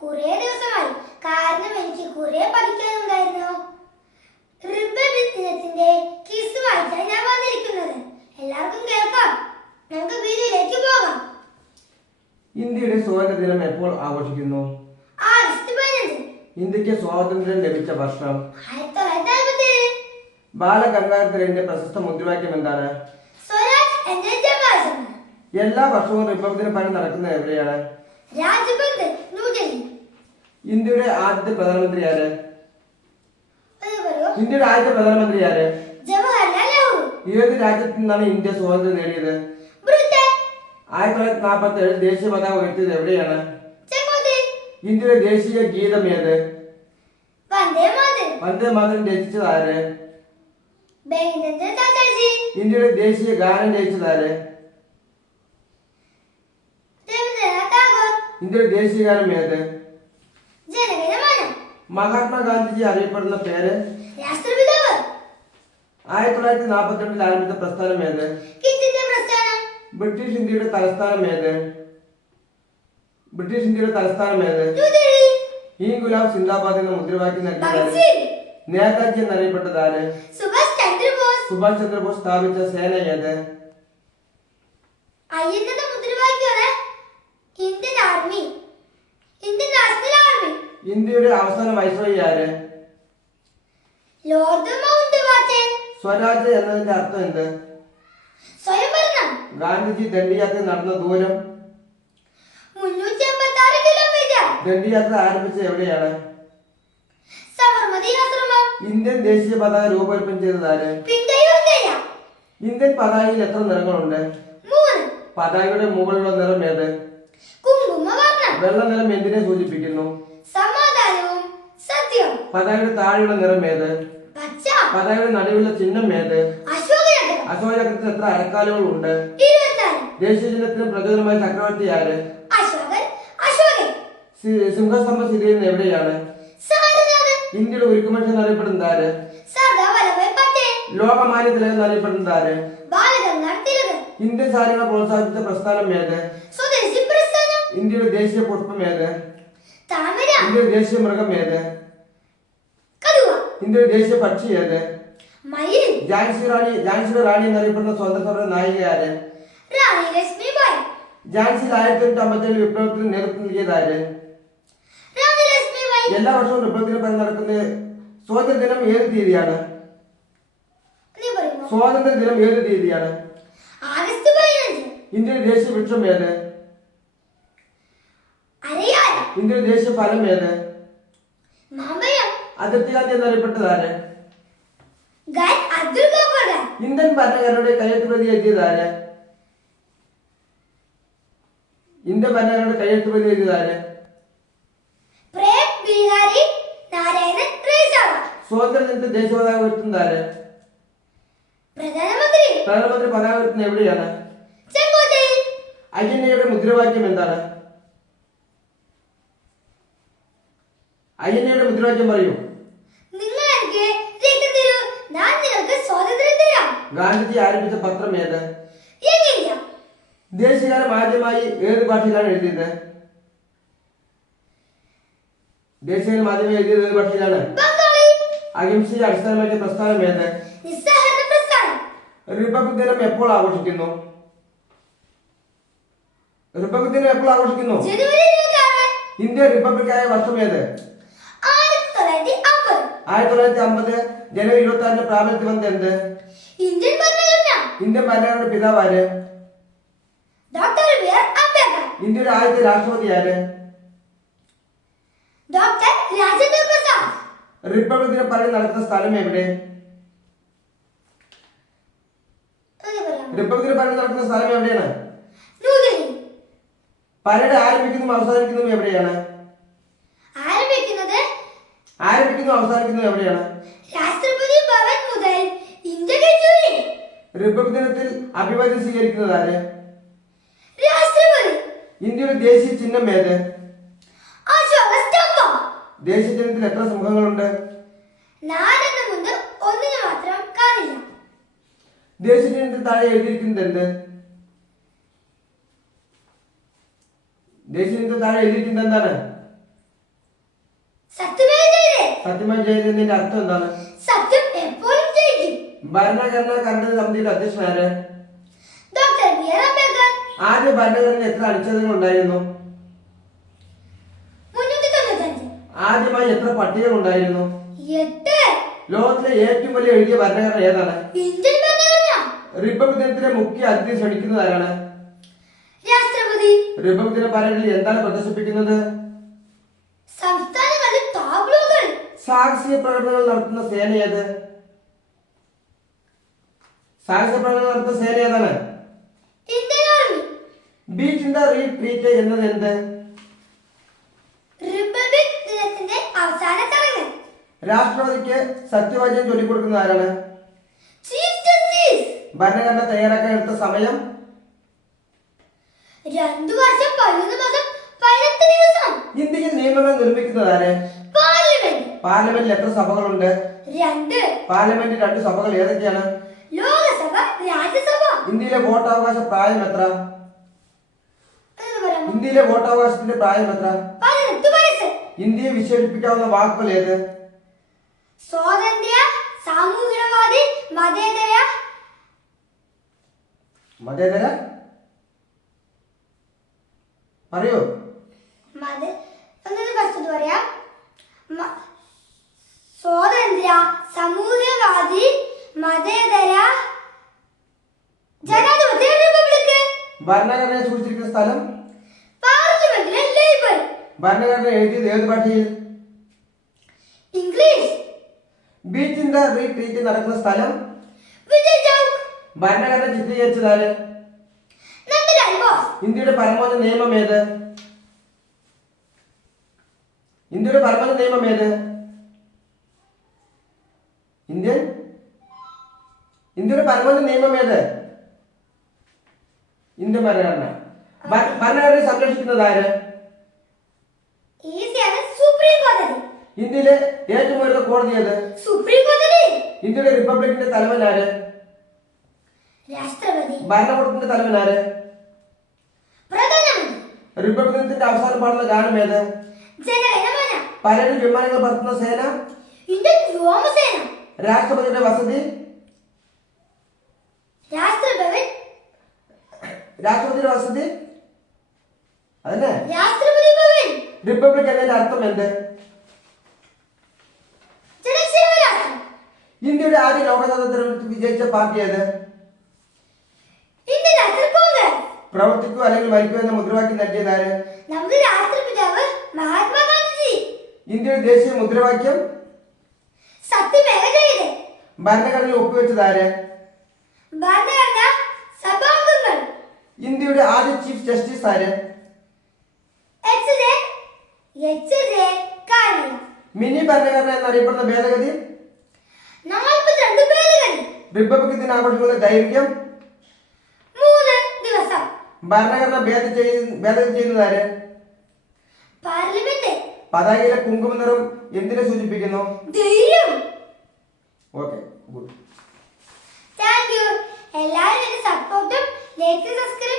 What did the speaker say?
കുറേ ദിവസമായി. കാരണം എനിക്ക് കുറേ പഠിക്കാനുണ്ടായിരുന്നു. റിപ്പബ്ലിക് ദിനത്തിന്റെ ക്വിസുമായിട്ടാണ് ഞാൻ വന്നിരിക്കുന്നത്. എല്ലാവർക്കും കേൾക്കാം. നമുക്ക് വീഡിയോയിലേക്ക് പോകാം. ഇന്ത്യയുടെ സ്വാതന്ത്ര്യദിനം എപ്പോൾ ആഘോഷിക്കുന്നു? ആഗസ്റ്റ് 15. ഇന്ത്യക്ക് സ്വാതന്ത്ര്യം ലഭിച്ച വർഷം? 1947. ബാലഗംഗാധരന്റെ പ്രശസ്ത മുദ്രാവാക്യം എന്താണ്? സ്വരാജ് എന്റെ ജവാഹർലാൽ. എല്ലാ വർഷവും റിപ്പബ്ലിക് ദിന പരേഡ് നടക്കുന്നത് എവിടെയാണ്? രാജ്പഥ്, ന്യൂഡൽഹി. ഇന്ത്യയുടെ ആദ്യത്തെ പ്രധാനമന്ത്രി ആര്? പറയൂ. ഇന്ത്യയുടെ ആദ്യത്തെ പ്രധാനമന്ത്രി ആര്? ജവഹർലാൽ നെഹ്റു. ഏത് രാജ്യത്ത് നിന്നാണ് ഇന്ത്യ സ്വാതന്ത്ര്യം നേടിയത്? ബ്രിട്ടൻ. 1947 ദേശീയ പതാക ഉയർത്തിയത് എവിടെയാണ്? ചെങ്കോട്ടയിൽ. ഇന്ത്യയുടെ ദേശീയ ഗീതം ഏത്? വന്ദേ മാതരം. വന്ദേ മാതരം രചിച്ചത് ആര്? ബംഗിംചന്ദ്ര ചാറ്റർജി. ഇന്ത്യയുടെ ദേശീയ ഗാനം രചിച്ചത് ആര്? രവീന്ദ്രനാഥ ടാഗോർ. ഇന്ത്യയുടെ ദേശീയ ഗാനം ഏത്? ജനഗണമന. മഹാത്മാഗാന്ധിജി അറിയപ്പെടുന്ന പേര്? രാഷ്ട്രപിതാവ്. 1942 ആരംഭിച്ച പ്രസ്ഥാനം ഏത്? ക്വിറ്റ് ഇന്ത്യ പ്രസ്ഥാനം. ബ്രിട്ടീഷ് ഇന്ത്യയുടെ തലസ്ഥാനം ഏത്? ന്യൂഡൽഹി. ഈ ഗുലാബ് സിന്ദാബാദ് എന്ന മുദ്രാവാക്യം നൽകിയത് ഭഗത് സിംഗ്. നേതാജി എന്നറിയപ്പെട്ടത് ആര്? സുഭാഷ് ചന്ദ്രബോസ്. സുഭാഷ് ചന്ദ്രബോസ് സ്ഥാപിച്ച സേന ഏത്? INA മുദ്രാവാക്യമാണ് Indian army, Indian national army. ഇന്ത്യയുടെ അവസാന വൈസ്രോയി ആര്? Lord mount batten. സ്വരാജ് എന്നതിന്റെ അർത്ഥം എന്ത്? സ്വയംഭരണം. ഗാന്ധിജി ദണ്ഡിയാത്ര നടന്ന ദൂരം? 356 കിലോമീറ്റർ. ദണ്ഡിയാത്ര ആരംഭിച്ചത് എവിടെയാണ്? സബർമതി ആശ്രമം. ഇന്ത്യൻ ദേശീയ പതാക രൂപകൽപ്പന ചെയ്തത് ആര്? പിങ്കയോദയ. ഇന്ത്യൻ പതാകയിൽ എത്ര നിറങ്ങളുണ്ട്? 3. പതാകയുടെ മുകളിലുള്ള നിറം ഏത്? കുങ്കുമവർണം. വെള്ള നിറം എന്തിനെ സൂചിപ്പിക്കുന്നു? സമാധാനവും സത്യവും. പതാകയുടെ താഴെയുള്ള നിറം ഏത്? പച്ച. പതാകയുടെ നടുവിലുള്ള ചിഹ്നം ഏത്? അശോകചക്രം. അശോകചക്രത്തിന് എത്ര അരക്കാലുകൾ ഉണ്ട്? 24. ദേശീയ ചിഹ്നത്തിന് പ്രചോദനമായ ചക്രവർത്തി ആര്? അശോകൻ. അശോകൻ. സിംഹസ്തംഭം സ്ഥിതി ചെയ്യുന്നത് എവിടെയാണ്? സാരനാഥ്. ഇന്ത്യയുടെ ഉരുക്കുമനുഷ്യൻ എന്നറിയപ്പെടുന്നത് ആര്? സർദാർ വല്ലഭായ് പട്ടേൽ. ലോകമാന്യ തിലകൻ എന്നറിയപ്പെടുന്നത് ആര്? ബാലഗംഗാധര തിലകൻ. ഇന്ത്യൻ സാരികളെ പ്രോത്സാഹിപ്പിച്ച പ്രസ്ഥാനം ഏത്? സ്വദേശി പ്രസ്ഥാനം. ഇന്ത്യയുടെ ദേശീയ പുഷ്പം ഏത്? താമര. ഇന്ത്യയുടെ ദേശീയ മൃഗം ഏത്? കടുവ. ഇന്ത്യയുടെ ദേശീയ പക്ഷി ഏത്? മയിൽ. ഝാൻസിയുടെ റാണി എന്നറിയപ്പെടുന്ന സ്വാതന്ത്ര്യ സമര നായിക ആര്? റാണി ലക്ഷ്മിബായി. ഝാൻസിയിൽ 1857 വിപ്ലവത്തിന് നേതൃത്വം നൽകിയത് ആര്? റാണി ലക്ഷ്മിബായി. എല്ലാ വർഷവും റിപ്പബ്ലിക് ദിനം നടക്കുന്ന സ്വാതന്ത്ര്യ ദിനം ഏത് തീയതിയാണ്? നീ പറയുമോ? സ്വാതന്ത്ര്യ ദിനം ഏത് തീയതിയാണ്? ആഗസ്റ്റ് 15. ഇന്ത്യയുടെ ദേശീയ വൃക്ഷം ഏത്? അരയാൽ. ഇന്ത്യയുടെ ദേശീയ ഫലം ഏത്? മാമ്പഴം. അതിർത്തി ഗാന്ധി എന്നറിയപ്പെട്ടത് ആര്? ഖാൻ അബ്ദുൽ ഗഫൂർ ഖാൻ. ഇന്ത്യൻ ഭരണഘടനയുടെ കയ്യെഴുത്ത് പ്രതി എഴുതിയത് ആര്? ഇന്ത്യൻ ഭരണഘടനയുടെ കയ്യെഴുത്ത് പ്രതി എഴുതിയത് ആര്? പ്രേം ബിഹാരി നാരായണൻ റേസാവ. സ്വാതന്ത്ര്യ ദിനത്തിൽ ദേശീയ പതാക ഉയർത്തുന്നത് ആര്? പ്രധാനമന്ത്രി. പ്രധാനമന്ത്രി പതാക ഉയർത്തുന്നത് എവിടെയാണ്? ചെങ്കോട്ടയിൽ. INA മുദ്രാവാക്യം എന്താണ്? INA മുദ്രാവാക്യം പറയൂ. നിങ്ങൾ എനിക്ക് രക്തം തരൂ, ഞാൻ നിങ്ങൾക്ക് സ്വാതന്ത്ര്യം തരാം. ഗാന്ധിജി ആരംഭിച്ച പത്രം ഏത്? Young India. ദേശീയഗാനം ആദ്യമായി ഏത് ഭാഷയിലാണ് എഴുതിയത്? ദേശീയഗാനം ആദ്യമായി എഴുതിയത് ഏത് ഭാഷയിലാണ്? ബംഗാളി. അഹിംസയെ അടിസ്ഥാനമാക്കിയ പ്രസ്ഥാനം ഏത്? നിസ്സഹകരണ പ്രസ്ഥാനം. റിപ്പബ്ലിക് ദിനം എപ്പോൾ ആഘോഷിക്കുന്നു? റിപ്പബ്ലിക് ദിനം എപ്പോൾ ആഘോഷിക്കുന്നു? ജനുവരി 26. ഇന്ത്യ റിപ്പബ്ലിക്കായ വർഷം ഏത്? 1950. 1950 ജനുവരി 26 പ്രാബല്യത്തിൽ വന്നത് എന്ത്? ഇന്ത്യൻ ഭരണഘടന. ഇന്ത്യൻ ഭരണഘടനയുടെ പിതാവ് ആര്? Doctor B R. അംബേദ്കർ. ഇന്ത്യയുടെ ആദ്യത്തെ രാഷ്ട്രപതി ആര്? ഡോക്ടർ രാജേന്ദ്ര പ്രസാദ്. റിപ്പബ്ലിക് ദിന പരേഡ് നടക്കുന്ന സ്ഥലം എവിടെ? റിപ്പബ്ലിക് ദിന പരേഡ് നടക്കുന്ന സ്ഥലം എവിടെയാണ്? ന്യൂഡൽഹി. പരേഡ് ആരംഭിക്കുന്നതും അവസാനിക്കുന്നതും എവിടെയാണ്? ആരംഭിക്കുന്നതും അവസാനിക്കുന്നതും എവിടെയാണ്? രാഷ്ട്രപതി ഭവൻ മുതൽ ഇന്ത്യ ഗേറ്റ് വരെ. റിപ്പബ്ലിക് ദിനത്തിൽ അഭിവാദ്യം സ്വീകരിക്കുന്നത് ആര്? രാഷ്ട്രപതി. ഇന്ത്യയുടെ ദേശീയ ചിഹ്നം ഏത്? അശോക സ്തംഭം. ദേശീയ ചിഹ്നത്തിൽ എത്ര സിംഹങ്ങളുണ്ട്? 4 മുതൽ 1 മാത്രം കാണില്ല. ദേശീയ ചിഹ്നത്തിൽ താഴെ എഴുതിയിരിക്കുന്നത് എന്ത്? ദേശീയ ചിഹ്നത്തിൽ താഴെ എഴുതിയിരിക്കുന്നത് എന്താണ്? സത്യമേവ ജയതേ. സത്യമായി ജയതിന്റെ അർത്ഥം എന്താണ്? സത്യം എപ്പോഴും ജയിക്കും. ഭരണഘടനാ കരട് സമിതിയുടെ അധ്യക്ഷൻ ആര്? Doctor B R. അംബേദ്കർ. ആദ്യ ഭരണഘടനയിൽ എത്ര അനുച്ഛേദങ്ങൾ ഉണ്ടായിരുന്നു? 395. ആദ്യമായി എത്ര പട്ടികകൾ ഉണ്ടായിരുന്നു? 8. ലോകത്തിലെ ഏറ്റവും വലിയ എഴുതിയ ഭരണഘടന ഏതാണ്? ഇന്ത്യൻ ഭരണഘടന. റിപ്പബ്ലിക് ദിനത്തിലെ മുഖ്യ അതിഥി ക്ഷണിക്കുന്നത് ആരാണ്? രാഷ്ട്രപതി. റിപ്പബ്ലിക് ദിന പരേഡിൽ എന്താണ് പ്രദർശിപ്പിക്കുന്നത്? സംസ്ഥാനങ്ങളിൽ ടാബ്ലോകൾ. സാഹസിക പ്രകടനങ്ങൾ നടത്തുന്ന സേന ഏത്? സാഹസിക പ്രകടനങ്ങൾ നടത്തുന്ന സേന ഏതാണ്? Indian army. Beach in the retreat എന്നത് എന്ത്? റിപ്പബ്ലിക് ദിനത്തിന്റെ അവസാന ചടങ്ങ്. രാഷ്ട്രപതിക്ക് സത്യവാചകം ചൊല്ലിക്കൊടുക്കുന്നത് ആരാണ്? Chief justice. ഭരണഘടന തയ്യാറാക്കാൻ എടുത്ത സമയം? 2 വർഷം 11 മാസം 18 ദിവസം. ഇന്ത്യയിൽ നിയമങ്ങൾ നിർമ്മിക്കുന്നത് ആര്? പാർലമെന്റ്. പാർലമെന്റിൽ എത്ര സഭകളുണ്ട്? 2. പാർലമെന്റിൽ 2 സഭകൾ ഏതൊക്കെയാണ്? ലോകസഭ, രാജ്യസഭ. ഇന്ത്യയിലെ വോട്ടവകാശ പ്രായം എത്ര? എന്ന് പറയാമോ? ഇന്ത്യയിലെ വോട്ടവകാശത്തിന്റെ പ്രായം എത്ര? 18 വയസ്സ്. ഇന്ത്യയെ വിശേഷിപ്പിക്കാവുന്ന വാക്കുകൾ ഏത്? സ്വാതന്ത്ര്യ, സാമൂഹികവാദി, മതേതര. മതേതര പറയൂ. ഫസ്റ്റ് പറയാം. സ്വാതന്ത്ര്യ, സാമൂഹികവാദി, മതേതര, ജനാധിപത്യ റിപ്പബ്ലിക്. ഭരണഘടനയെ സൂക്ഷിച്ചിരിക്കുന്ന സ്ഥലം? പാർലമെന്റിലെ ലൈബ്രറി. ഭരണഘടന എഴുതിയത് ഏത് ഭാഷയിൽ? English. Beach in the retreat നടക്കുന്ന സ്ഥലം? വിജയ് ചൗക്ക്. ഭരണഘടന ചിത്രീകരിച്ചത് ആര്? നന്ദലാൽ ബോസ്. ഇന്ത്യയുടെ പരമോന്നത നിയമം ഏത്? ഇന്ത്യയുടെ പരമോന്നത നിയമം ഏത്? ഇന്ത്യയുടെ പരമോന്നത നിയമം ഏത്? ഇന്ത്യൻ ഭരണഘടന. ഭരണഘടനയെ സംരക്ഷിക്കുന്നത് ആര്? ഈസിയാണ്. സുപ്രീം കോടതി. ഇന്ത്യയിലെ ഏറ്റവും ഉയർന്ന കോടതി ഏത്? സുപ്രീം കോടതി. ഇന്ത്യയുടെ റിപ്പബ്ലിക്കിന്റെ തലവൻ ആര്? രാഷ്ട്രപതി. ഭരണകൂടത്തിന്റെ തലവൻ ആര്? പ്രധാനമന്ത്രി. റിപ്പബ്ലിക് ദിനത്തിന്റെ അവസാനം പാടുന്ന ഗാനം ഏത്? ജനഗണമന. പരേഡിൽ വിമാനങ്ങൾ പറത്തുന്ന സേന? ഇന്ത്യൻ വ്യോമസേന. രാഷ്ട്രപതിയുടെ വസതി? രാഷ്ട്രഭവൻ. രാഷ്ട്രപതിയുടെ വസതി അതന്നെ. രാഷ്ട്രപതി ഭവൻ. റിപ്പബ്ലിക് എന്നതിന്റെ അർത്ഥം എന്ത്? ജനസേവരാഷ്ട്രം. ഇന്ത്യയുടെ ആദ്യ ലോകസഭാ തെരഞ്ഞെടുപ്പിൽ വിജയിച്ച പാർട്ടി ഏത്? Indian national Congress. പ്രവർത്തിക്കൂ അല്ലെങ്കിൽ മരിക്കൂ എന്ന മുദ്രാവാക്യം നൽകിയത് ആര്? നമ്മുടെ രാഷ്ട്രപിതാവ് മഹാത്മാഗാന്ധി. ഇന്ത്യയുടെ ദേശീയ മുദ്രാവാക്യം? സത്യമേവ ജയതേ. ഭരണഘടനയിൽ ഒപ്പുവെച്ചത് ആര്? ഭരണഘടന സഭാംഗങ്ങൾ. ഇന്ത്യയുടെ ആദ്യ ചീഫ് ജസ്റ്റിസ് ആര്? എച്ച്.ജെ. കാനിയ. മിനി ഭരണഘടന എന്നറിയപ്പെടുന്ന ഭേദഗതി? 42 ഭേദഗതി. റിപ്പബ്ലിക് ദിനാഘോഷങ്ങളുടെ ദൈർഘ്യം? 3 ദിവസം. ഭരണഘടന ഭേദഗതി ചെയ്യുന്നത് ആര്? പാർലമെന്റ്. പതാകയിലെ കുങ്കുമ നിറം എന്തിനെ സൂചിപ്പിക്കുന്നു? ധൈര്യം. Okay, good. Thank you. എല്ലാവരും എന്നെ സപ്പോർട്ടും ലൈക്ക് സബ്സ്ക്രൈബ്